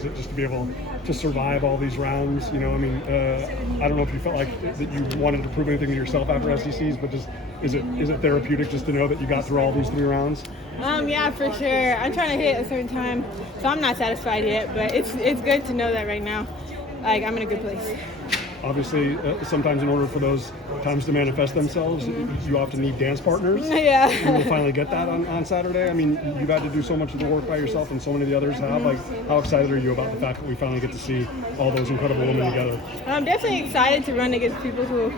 was it just to be able to survive all these rounds? You know, I mean, I don't know if you felt like that you wanted to prove anything to yourself after SECs, but just is it therapeutic just to know that you got through all these 3 rounds? Yeah, for sure. I'm trying to hit a certain time, so I'm not satisfied yet, but it's good to know that right now, like, I'm in a good place. Obviously, sometimes in order for those times to manifest themselves, you often need dance partners. Yeah. And you'll finally get that on Saturday. I mean, you've had to do so much of the work by yourself, and so many of the others have. Like, how excited are you about the fact that we finally get to see all those incredible women together? I'm definitely excited to run against people who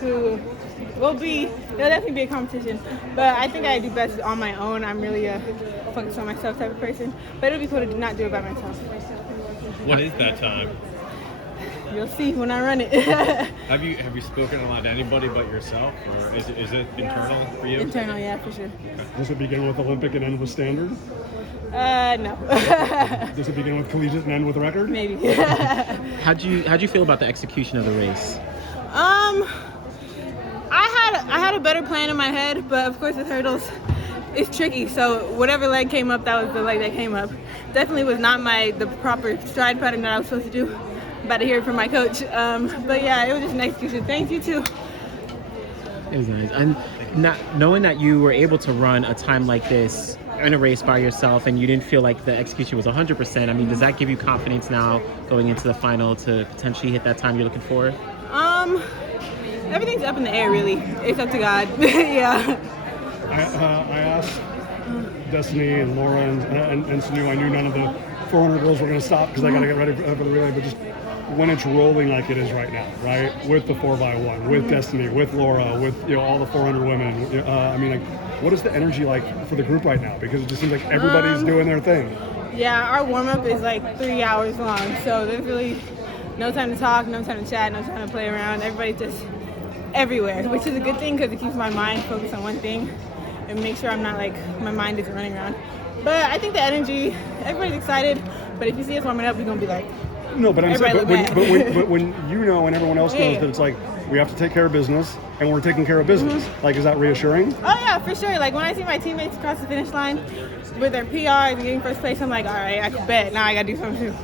they'll definitely be a competition. But I think I do best on my own. I'm really a focus on myself type of person. But it'll be cool to not do it by myself. What is that time? You'll see when I run it. Have you spoken a lot to anybody but yourself, or is it internal for you? Internal, yeah, for sure. Does it begin with Olympic and end with standard? No. Does it begin with collegiate and end with record? Maybe. How'd you feel about the execution of the race? I had a better plan in my head, but of course with hurdles, it's tricky. So whatever leg came up, that was the leg that came up. Definitely was not the proper stride pattern that I was supposed to do. About to hear it from my coach. But yeah, it was just an execution. Thank you too. It was nice. And knowing that you were able to run a time like this in a race by yourself and you didn't feel like the execution was 100%, I mean, does that give you confidence now going into the final to potentially hit that time you're looking for? Everything's up in the air, really. It's up to God. Yeah. I asked Destiny and Laura and Sanu. I knew none of the 400 girls were going to stop because I got to get ready for the relay, but just when it's rolling like it is right now, right, with the 4x1, with Destiny, with Laura, with all the 400 women, I mean, like, what is the energy like for the group right now? Because it just seems like everybody's doing their thing. Yeah, our warm-up is like 3 hours long, so there's really no time to talk, no time to chat, no time to play around. Everybody's just everywhere, which is a good thing because it keeps my mind focused on one thing and make sure I'm not like, my mind isn't running around. But I think the energy, everybody's excited, but if you see us warming up, we're going to be like, no, but I'm saying, but when you know and everyone else knows Yeah. that it's like, we have to take care of business, and we're taking care of business. Like, is that reassuring? oh yeah, for sure. Like when I see my teammates cross the finish line with their PRs and getting first place, I'm like, all right, I can bet. Now I got to do something too.